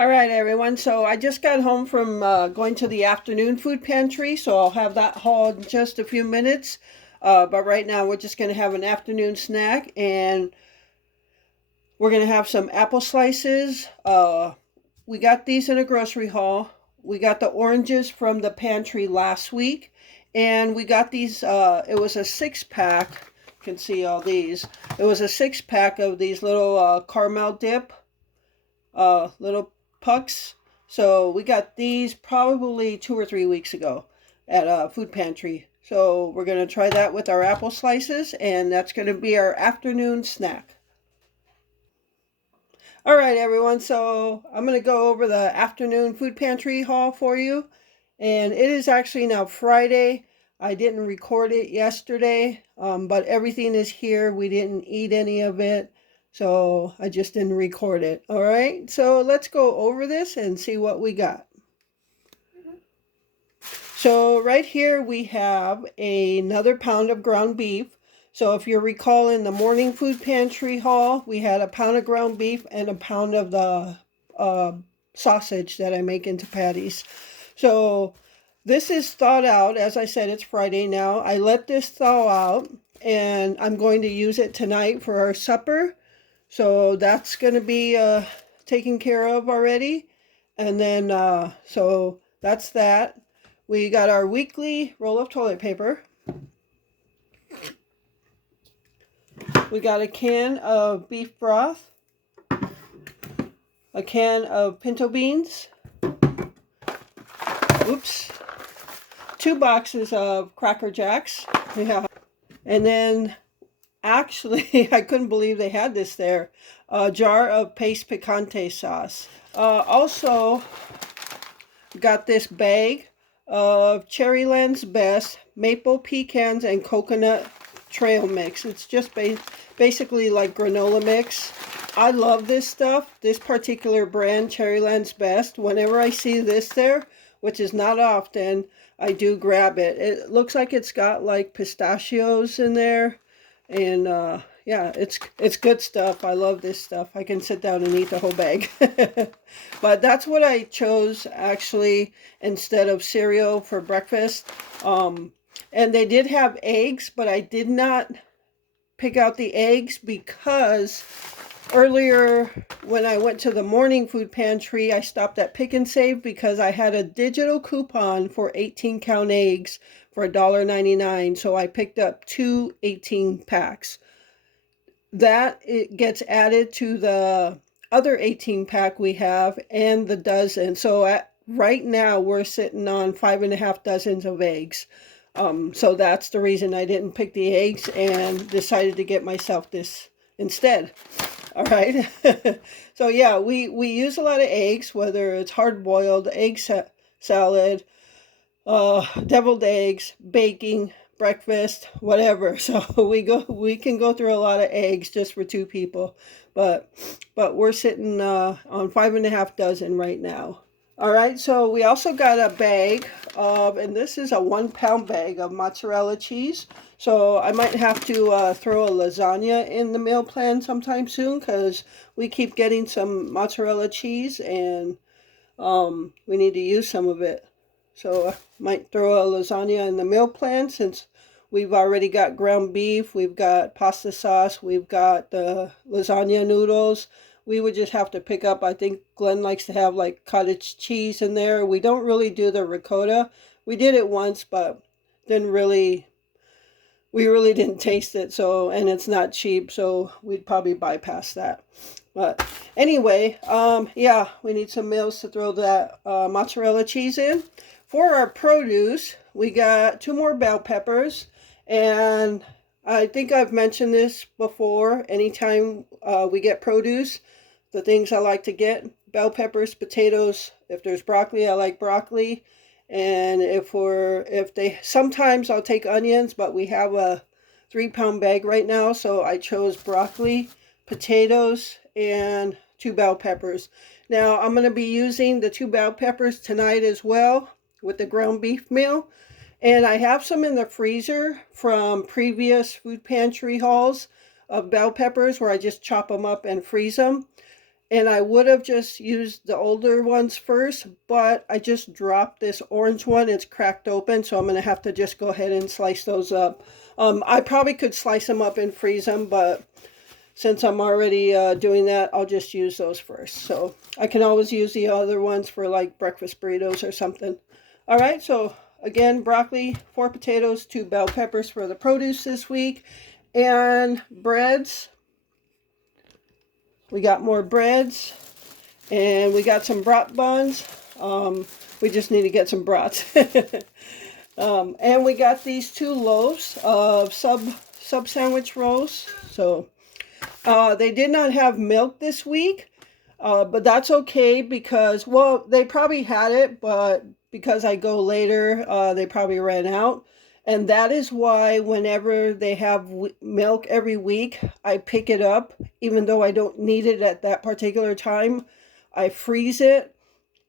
All right, everyone. So I just got home from going to the afternoon food pantry, so I'll have that haul in just a few minutes. But right now, we're just going to have an afternoon snack, and we're going to have some apple slices. We got these in a grocery haul. We got the oranges from the pantry last week, and we got these. It was a six-pack. You can see all these. It was a six-pack of these little caramel dip little pucks. So we got these probably 2 or 3 weeks ago at Food Pantry. So we're going to try that with our apple slices, and that's going to be our afternoon snack. All right, everyone. So I'm going to go over the afternoon Food Pantry haul for you. And it is actually now Friday. I didn't record it yesterday, but everything is here. We didn't eat any of it. So I just didn't record it. All right, so let's go over this and see what we got. So right here we have another pound of ground beef. So if you recall in the morning food pantry haul, we had a pound of ground beef and a pound of the sausage that I make into patties. So this is thawed out. As I said, it's Friday now. I let this thaw out, and I'm going to use it tonight for our supper. So that's going to be taken care of already. And then, so that's that. We got our weekly roll of toilet paper. We got a can of beef broth. A can of pinto beans. Oops. 2 boxes of Cracker Jacks. Yeah. And then, actually, I couldn't believe they had this there. A jar of paste picante sauce. Also, got this bag of Cherryland's Best maple pecans and coconut trail mix. It's just basically like granola mix. I love this stuff. This particular brand, Cherryland's Best. Whenever I see this there, which is not often, I do grab it. It looks like it's got like pistachios in there. And yeah, it's good stuff. I love this stuff. I can sit down and eat the whole bag. But that's what I chose actually instead of cereal for breakfast. And they did have eggs, but I did not pick out the eggs because earlier when I went to the morning food pantry, I stopped at Pick and Save because I had a digital coupon for 18-count eggs for $1.99. So I picked up 2 18-packs. That it gets added to the other 18-pack we have and the dozen. So right now we're sitting on 5.5 dozens of eggs. So that's the reason I didn't pick the eggs and decided to get myself this instead. All right. So yeah, we use a lot of eggs, whether it's hard-boiled, salad, deviled eggs, baking, breakfast, whatever. So we can go through a lot of eggs just for 2 people, but we're sitting on 5.5 dozen right now. All right, so we also got a bag of, and this is a 1-pound bag of mozzarella cheese. So I might have to throw a lasagna in the meal plan sometime soon because we keep getting some mozzarella cheese and we need to use some of it. So I might throw a lasagna in the meal plan since we've already got ground beef, we've got pasta sauce, we've got the lasagna noodles. We would just have to pick up, I think Glenn likes to have like cottage cheese in there. We don't really do the ricotta. We did it once, but we really didn't taste it. So, and it's not cheap, so we'd probably bypass that. But anyway, yeah, we need some meals to throw that mozzarella cheese in. For our produce, we got 2 more bell peppers, and I think I've mentioned this before. Anytime we get produce, the things I like to get, bell peppers, potatoes. If there's broccoli, I like broccoli. And sometimes I'll take onions, but we have a 3-pound bag right now, so I chose broccoli, potatoes, and 2 bell peppers. Now I'm going to be using the 2 bell peppers tonight as well with the ground beef meal. And I have some in the freezer from previous food pantry hauls of bell peppers where I just chop them up and freeze them. And I would have just used the older ones first, but I just dropped this orange one. It's cracked open, so I'm going to have to just go ahead and slice those up. I probably could slice them up and freeze them, but since I'm already doing that, I'll just use those first. So I can always use the other ones for like breakfast burritos or something. All right, so again, broccoli, 4 potatoes, 2 bell peppers for the produce this week, and breads. We got more breads, and we got some brat buns. We just need to get some brats. And we got these 2 loaves of sub sandwich rolls. So they did not have milk this week, but that's okay because, well, they probably had it, but because I go later, they probably ran out. And that is why whenever they have milk every week, I pick it up, even though I don't need it at that particular time. I freeze it.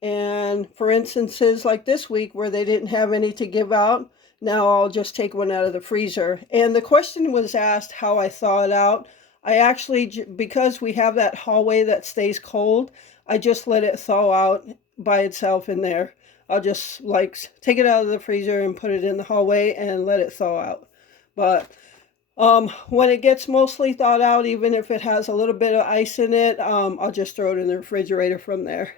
And for instances like this week where they didn't have any to give out, now I'll just take one out of the freezer. And the question was asked how I thaw it out. I actually, because we have that hallway that stays cold, I just let it thaw out by itself in there. I'll just like take it out of the freezer and put it in the hallway and let it thaw out. But when it gets mostly thawed out, even if it has a little bit of ice in it, I'll just throw it in the refrigerator from there.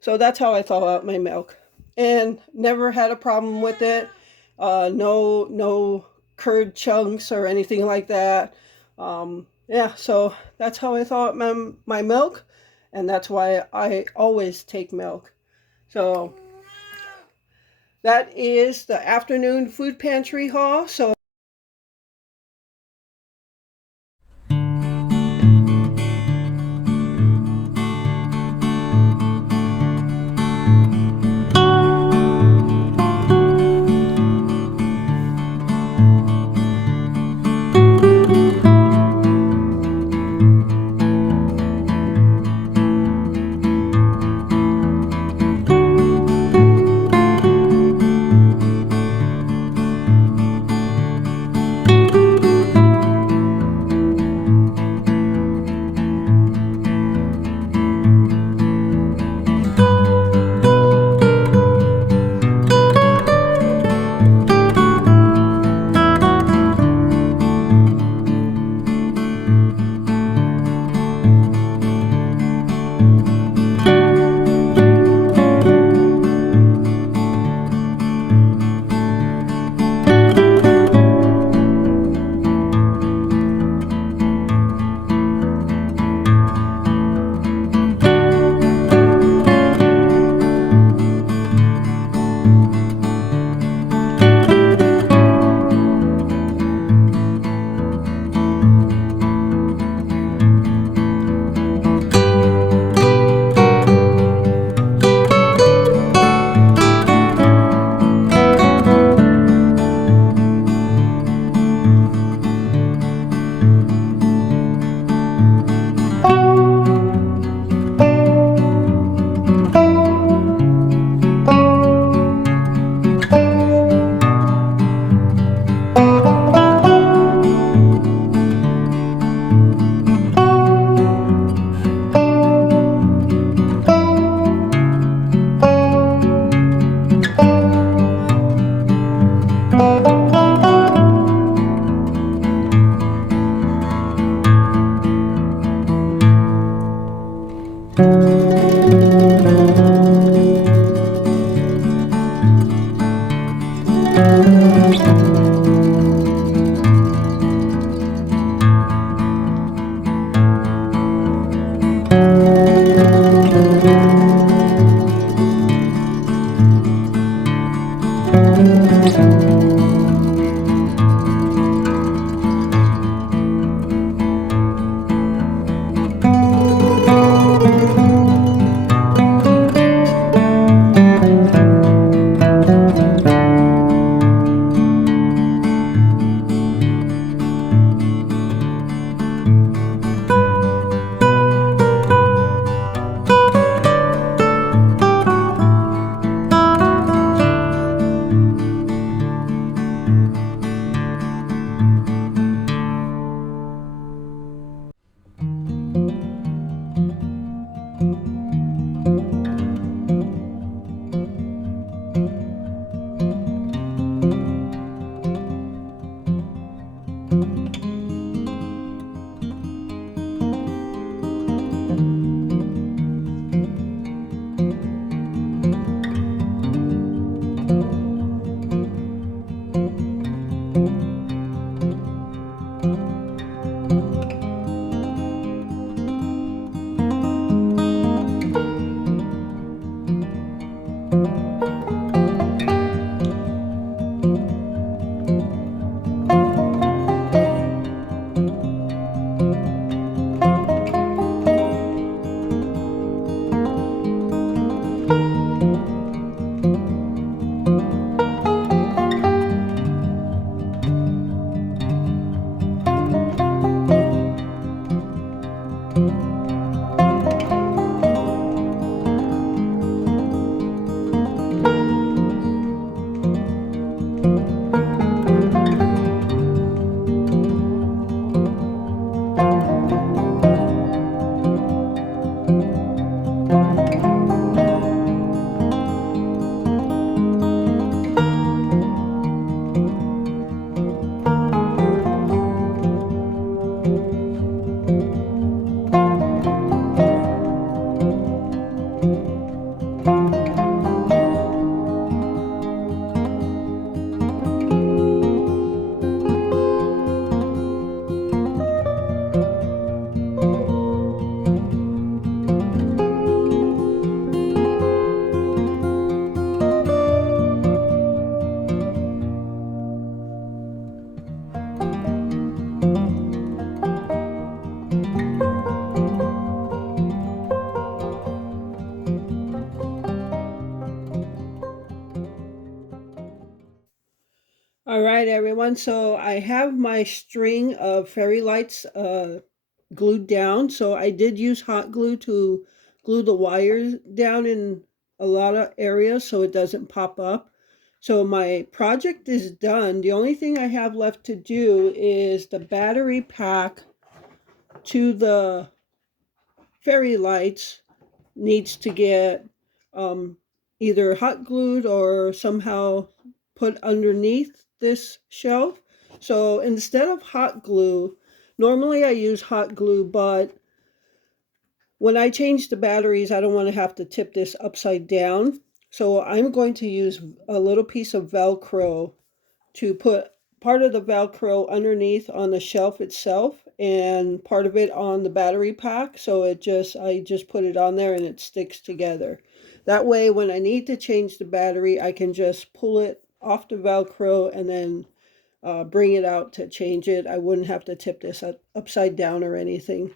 So that's how I thaw out my milk. And never had a problem with it. No curd chunks or anything like that. Yeah, so that's how I thaw out my milk. And that's why I always take milk. So that is the afternoon food pantry haul. So All right, everyone. So I have my string of fairy lights glued down. So I did use hot glue to glue the wires down in a lot of areas so it doesn't pop up. So my project is done. The only thing I have left to do is the battery pack to the fairy lights needs to get um, either hot glued or somehow put underneath this shelf. So instead of hot glue, normally I use hot glue, but when I change the batteries, I don't want to have to tip this upside down. So I'm going to use a little piece of Velcro to put part of the Velcro underneath on the shelf itself and part of it on the battery pack. So I just put it on there and it sticks together. That way, when I need to change the battery, I can just pull it off the Velcro and then bring it out to change it. I wouldn't have to tip this upside down or anything.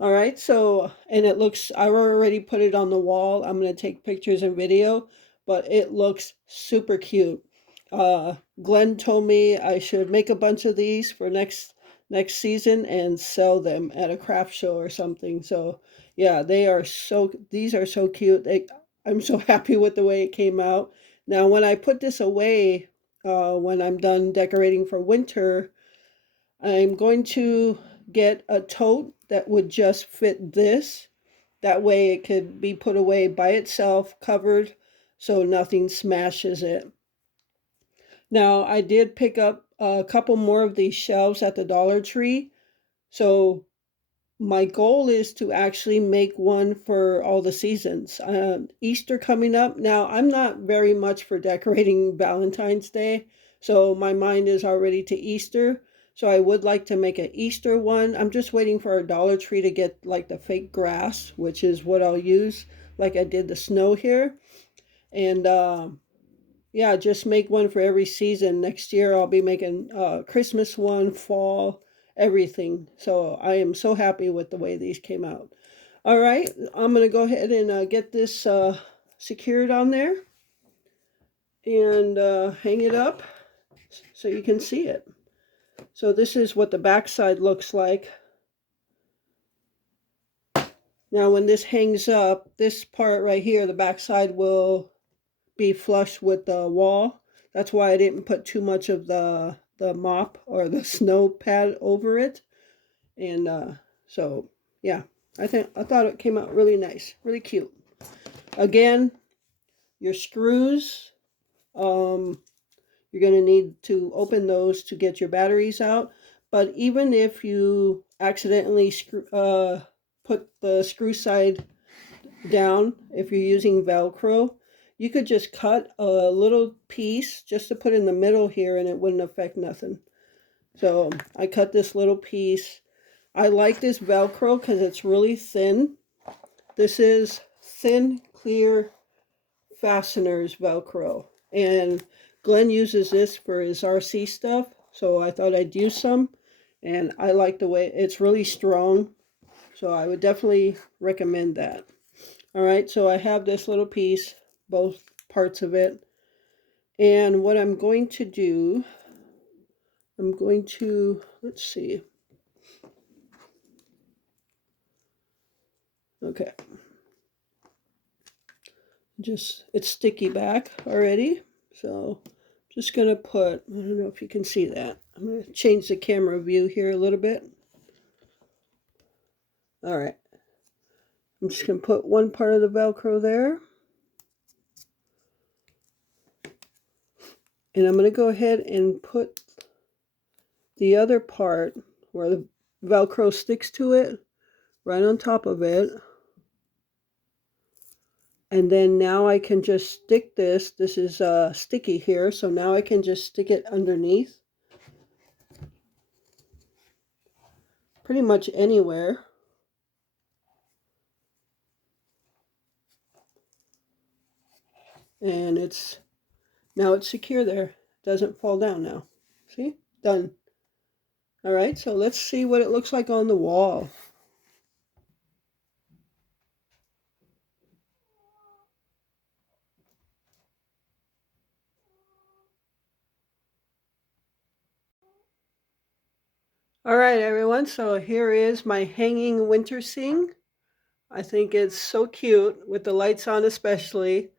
All right, so, and it looks, I already put it on the wall. I'm going to take pictures and video, but it looks super cute. Glenn told me I should make a bunch of these for next season and sell them at a craft show or something. So, yeah, these are so cute. I'm so happy with the way it came out. Now, when I put this away, when I'm done decorating for winter, I'm going to get a tote that would just fit this. That way it could be put away by itself, covered, so nothing smashes it. Now, I did pick up a couple more of these shelves at the Dollar Tree. So my goal is to actually make one for all the seasons. Easter coming up. Now, I'm not very much for decorating Valentine's Day, so my mind is already to Easter. So I would like to make an Easter one. I'm just waiting for a Dollar Tree to get like the fake grass, which is what I'll use, like I did the snow here. And yeah, just make one for every season. Next year I'll be making Christmas one, fall, everything. So I am so happy with the way these came out. All right, I'm going to go ahead and get this secured on there and hang it up so you can see it. So this is what the back side looks like. Now when this hangs up, this part right here, the back side will be flush with the wall. That's why I didn't put too much of the mop or the snow pad over it. And so yeah, I thought it came out really nice, really cute. Again, your screws, you're going to need to open those to get your batteries out. But even if you accidentally put the screw side down, if you're using Velcro, you could just cut a little piece just to put in the middle here and it wouldn't affect nothing. So I cut this little piece. I like this Velcro because it's really thin. This is thin, clear fasteners Velcro. And Glenn uses this for his RC stuff, so I thought I'd use some. And I like the way it's really strong, so I would definitely recommend that. All right, so I have this little piece, both parts of it. And what I'm going to do, let's see. Okay. It's sticky back already. So just going to put, I don't know if you can see that. I'm going to change the camera view here a little bit. All right. I'm just going to put one part of the Velcro there. And I'm going to go ahead and put the other part where the Velcro sticks to it right on top of it. And then now I can just stick this. This is sticky here, so now I can just stick it underneath. Pretty much anywhere. And now it's secure there. It doesn't fall down now. See? Done. All right, so let's see what it looks like on the wall. All right, everyone, so here is my hanging winter scene. I think it's so cute with the lights on especially.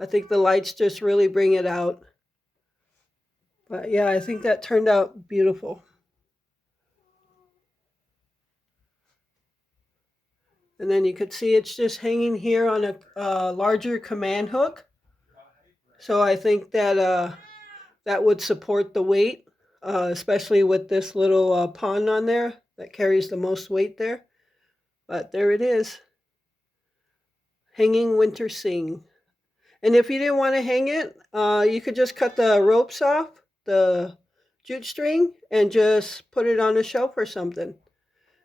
I think the lights just really bring it out. But yeah, I think that turned out beautiful. And then you could see it's just hanging here on a larger command hook. So I think that that would support the weight, especially with this little pond on there that carries the most weight there. But there it is, hanging winter scene. And if you didn't want to hang it, you could just cut the ropes off, the jute string, and just put it on a shelf or something.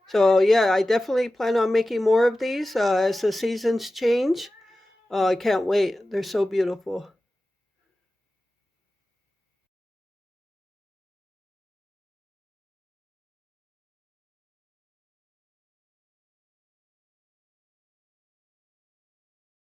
So yeah, I definitely plan on making more of these as the seasons change. I can't wait. They're so beautiful.